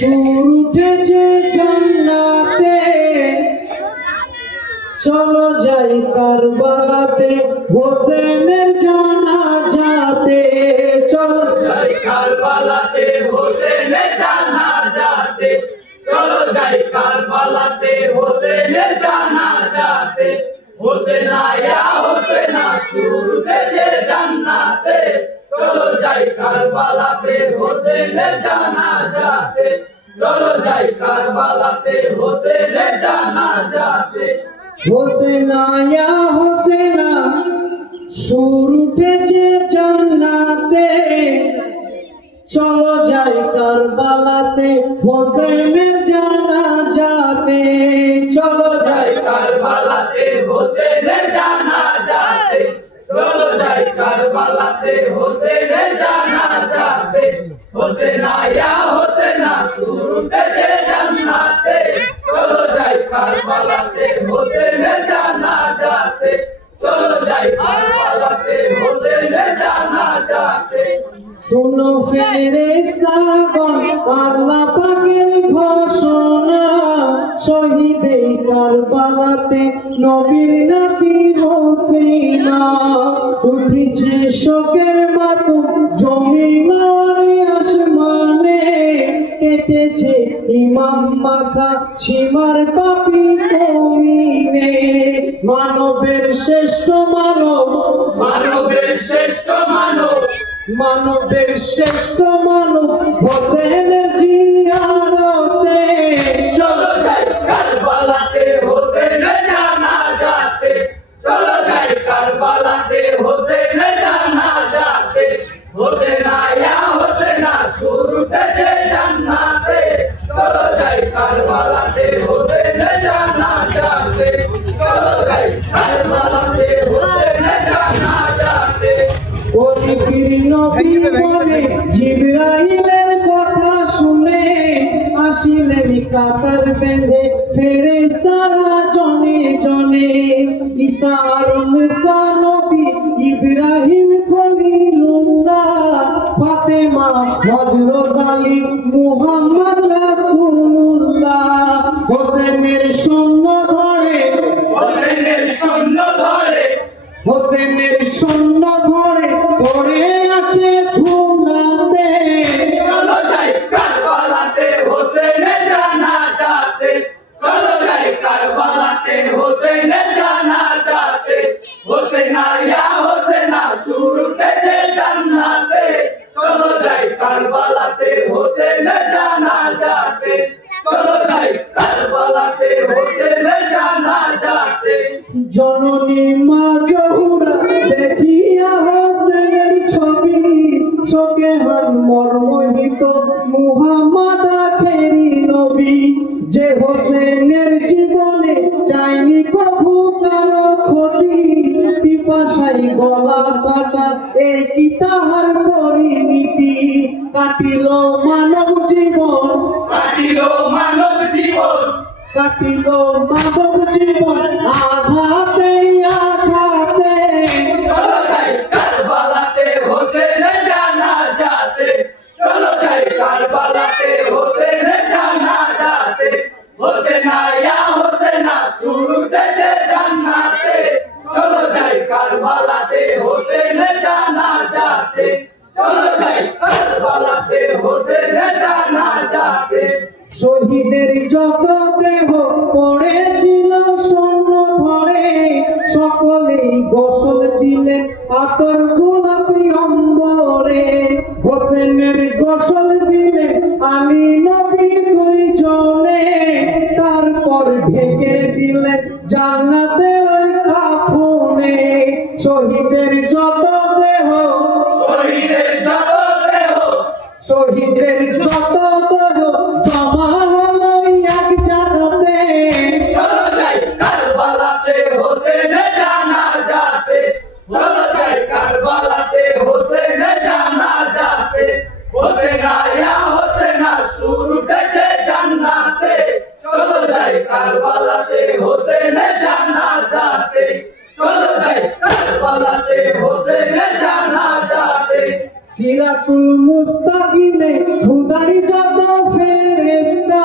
সুর উঠেছে জান্নাতে, চলো যাই কারবালাতে, হোসেনের জানাজাতে। চলো যাই কারবালাতে, হোসেনের জানাজাতে। চলো যাই কারবালাতে, হোসেনের জানাজাতে। হোসেন আয়া হোসেনা, সুর উঠেছে জান্নাতে। চলো যাই কারবালাতে, হোসেনের জানাজাতে। চলো যাই কারবালাতে, হোসেনের জানাজাতে। হোসেন আয়া হোসেনা, সুর উঠেছে জান্নাতে, চলো যাই কারবালাতে, হোসেনের জানাজাতে। চলো যাই কারবালাতে, হোসেনের জানাজাতে। চলো যাই কারবালাতে, হোসেনের জানাজাতে। হোসেন আয়া হোসেনা, সুর উঠেছে জান্নাতে। চলো যাই কারবালাতে, হোসেনের জানাজাতে। চলো যাই কারবালাতে, হোসেনের জানাজাতে। শোনো ফেরেশতাগণ, আল্লাহ পাকের ঘোষণা, শহীদে কারবালাতে নবীর নাতি হোসেনা। উঠিছে শোকের মাতম জমিন আর আসমানে, কেটেছে ইমাম মাথা সীমার পাপী কমিনে। মানবের শ্রেষ্ঠ মানব, মানবের শ্রেষ্ঠ মানব, মানবের শ্রেষ্ঠ মানব, হোসেনের জিয়ারতে। চলো যাই কারবালাতে, হোসেনের জানাজাতে। চলো যাই কারবালাতে, হোসেনের জানাজাতে। হোসেন আয়া হোসেনা, সুর উঠেছে জান্নাতে। চলো যাই কারবালাতে, হোসেনের জানাজাতে। চলো যাই কারবালাতে, হোসেনের জানাজাতে। ওই পীর নবী বলে জিবরাইলের কথা শুনে, আসিলেন কাতার বেঁধে ফেরেশতারা জনে জনে। ঈসা আর মুসা নবী, ইব্রাহিম খলিলুল্লাহ, ফাতেমা হযরত আলী, মুহাম্মদ রাসূলুল্লাহ। হোসেনের সৈন্য ধরে, হোসেনের সৈন্য ধরে, হোসেনের সৈন্য ধরে পড়ে আছে ধুলাতে। চলো যাই কারবালাতে, হোসেনের জানাজাতে। চলো যাই কারবালাতে, হোসেনের জানাজাতে। হোসেন আয়া হোসেনা, সুর উঠেছে জান্নাতে। চলো যাই কারবালাতে, হোসেনের জানাজাতে। চলো যাই কারবালাতে, হোসেনের জানাজাতে। জননী মা জহুরা দেখিয়া হোসেনের ছবি, শোকে হন মর্মহিত মুহাম্মদ আখেরি নবী। যে হোসেনের জীবনে চাইনি কভু কারো ক্ষতি, পিপাসায় গলা কাটা এই কি তাহার পরিণীতি। কাটিল মানব জীবন, কাটিল মানব জীবন, কাটিল মানব জীবন আঘাতে আঘাতে। চলো যাই কারবালাতে, হোসেনের জানাজাতে। চলো যাই কারবালাতে, হোসেনের জানাজাতে। হোসেন আয়া হোসেনা, সুর উঠেছে জান্নাতে। চলো যাই কারবালাতে, হোসেনের জানাজাতে। চলো যাই কারবালাতে, হোসেনের জানাজাতে। শহীদের যত দেহ পড়েছিল স্বর্ণ ধরে, সকলেই গোসল দিলেন আতর গোলাপি অম্বরে। হোসেনের গোসল দিলেন আলী নবী দুইজনে, তারপর ঢেকে দিলেন জান্নাতে ওই কাফনে। শহীদের যত দেহ, শহীদের যত দেহ, শহীদের যত দেহ জমা হলো এক জায়গাতে। চলো যাই কারবালাতে, হোসেনের জানাজাতে। চলো যাই কারবালাতে, হোসেনের জানাজাতে। হোসেন আয়া হোসেনা, সুর উঠেছে জান্নাতে। চলো যাই কারবালাতে, হোসেনের জানাজাতে। চলো যাই কারবালাতে, হোসেনের জানাজাতে। সিরাতুল মুস্তাকিমে খুদার যত ফেরেশতা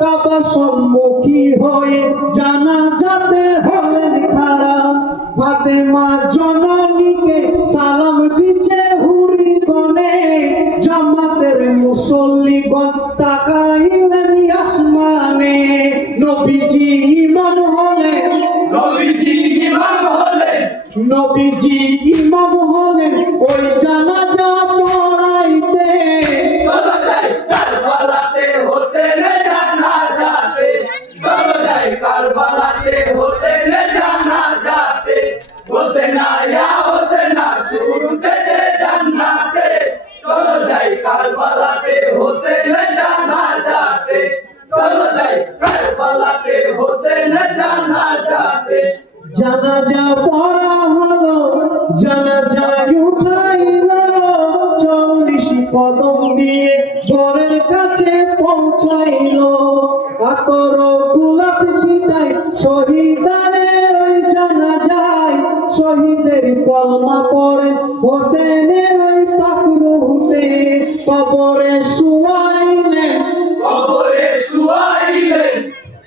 কাবা সম্মুখী হয়ে জানাজাতে হলেন খাড়া। ফাতেমা জননীকে সালাম দিচ্ছে হুরি গনে, জামাতের মুসল্লিগণ তাকাইলেন আসমানে। নবীজি ইমাম হলেন, নবীজি ইমাম হলেন, নবীজি ইমাম হলেন ওই জানাজা পড়াইতে। চলো যাই কারবালাতে হোসেনের জানাজাতে, চলো যাই কারবালাতে হোসেনের জানাজাতে। হোসেনা ইয়া হোসেনা সুর উঠেছে জান্নাতে, চলো যাই কারবালাতে হোসেনের জানাজাতে, চলো যাই কারবালাতে হোসেনের জানাজাতে। জানাজা পড়া হলো, জানাজায় উঠাইলো, 40 কদম দিয়ে বরের কাছে পৌঁছাইলো। আতর গোলাপ ছিটাই শহীদানের ওই জানাজায়, শহীদের কলমা পড়ে হোসেনের ওই পাকরুতে। কবরে শুয়াইলেন, কবরে শুয়াইলেন,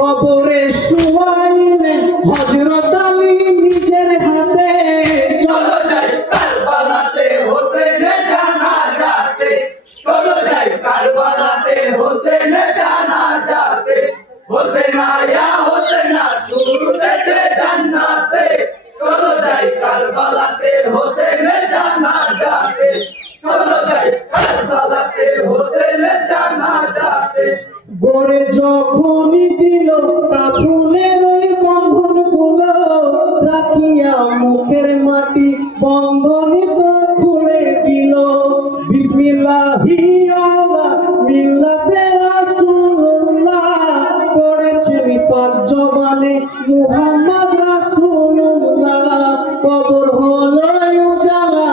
কবরে শুয়াইলেন হযরত আলী নিজের হাতে। চলো যাই কারবালাতে হোসেনের জানাজাতে, চলো যাই কারবালাতে হোসেনের জানাজাতে। হোসেনা ইয়া হোসেনা সুর উঠেছে জান্নাতে, চলো যাই কারবালাতে হোসেনের জানাজাতে, চলো যাই কারবালাতে হোসেনের জানাজাতে। গড়ে যখনই দিল কাফনের ওই বন্ধন গুলো, রাখিয়া মুখের মাটি বন্ধনী তো খুলে দিল। বিসমিল্লাহি আলা মিল্লাতে রাসূলুল্লাহ, পড়েছেন পাঁচ জবানে মুহাম্মদ রাসূলুল্লাহ। কবর হলো উজালা,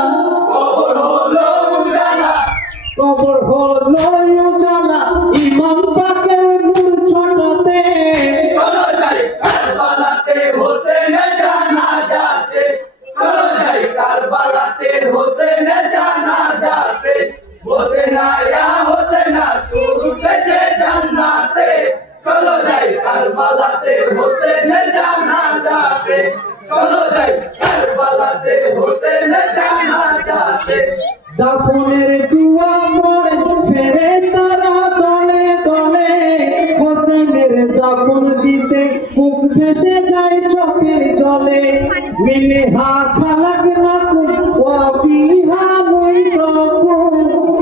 কবর হলো উজালা, কবর হলো উজালা ইমাম পাকের নূর ছটাতে। চলো যাই কারবালাতে হোসেনের জানাজাতে, চলো যাই কারবালাতে হোসেনের জানাজাতে। হোসেনা ইয়া হোসেনা সুর উঠেছে জান্নাতে, চলো যাই কারবালাতে হোসেনের জানাজাতে, চলো যাই কারবালাতে হোসেনের জানাজাতে। দাফনের দুয়া পড়ে ফেরেশতারা দলে দলে, হোসেনের দাফন দিতে মুখ ভেসে যায় চোখের জলে। মিনহা খালাকনাকুম ওয়া ফিহা নুইদুকুম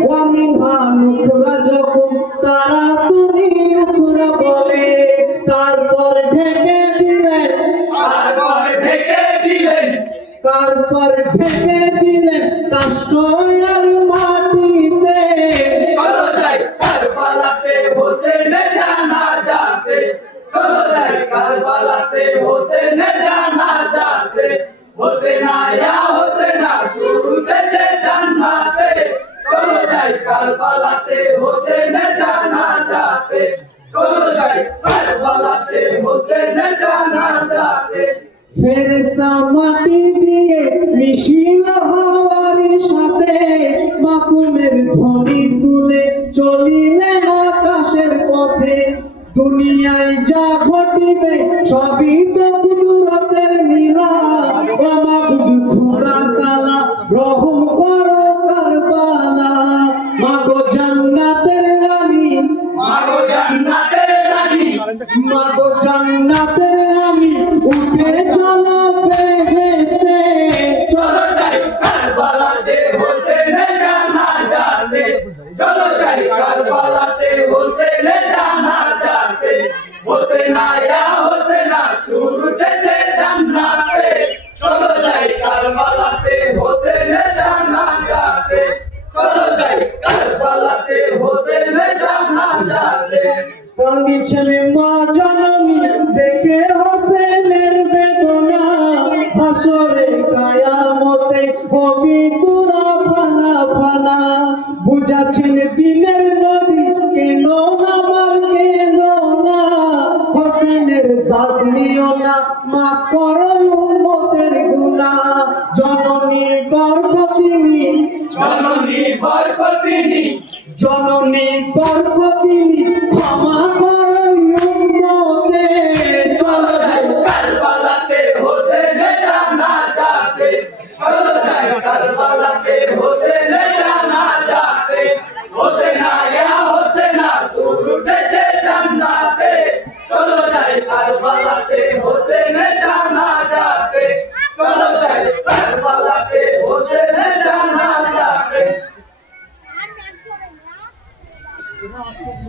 ওয়া মিনহা নুখরাজুকুম তারাতুনি উখরা বলে। তারপর ঢেকে দিলেন, তারপর ঢেকে দিলেন, তারপর ঢেকে দিলেন কাষ্ঠ আর মাটিতে। চলো যাই কারবালাতে হোসেনের জানাজাতে, চলো যাই কারবালাতে হোসেনের জানাজাতে। হোসেনা ইয়া হোসেনা সুর উঠেছে জান্নাতে, চলো যাই কারবালাতে হোসেনের জানাজাতে, চলো যাই কারবালাতে হোসেনের জানাজাতে। ফেরেশতা মাটি দিয়ে মিশিল হওয়ার সাথে, মাকুমের ধ্বনি তুলে চলিলেন আকাশের পথে। দুনিয়ায় যা ঘটিবে সবই তো কুদরতের লীলা, ও মাবুদ খোদা তাআলা রহম করো কারবালা। মাগো জান্নাতের রানী, মাগো জান্নাতের রানী, মাগো জান্নাতের রানী, উঠে চলো বেহেশতে। চলো যাই কারবালাতে হোসেনের জানাজাতে, চলো যাই কারবালাতে হোসেনের জানাজাতে। হোসেনা ইয়া হোসেনা সুর উঠেছে জান্নাতে, চলো যাই কারবালাতে হোসেনের জানাজাতে, চলো যাই কারবালাতে হোসেনের জানাজাতে। কান্দিছেন মা জননী দেখে হোসেনের বেদনা, হাসরে কায়ামতে হবে তোরা ফানা ফানা। বুঝাছেন দিনের নবী কেন আমার কেন না, হোসেনের দাদ নিও না মা করো উম্মতের গুনাহ। জননী বরকতিনী, জননী বরকতি ভগিনী জননী বরকতিনী ক্ষমা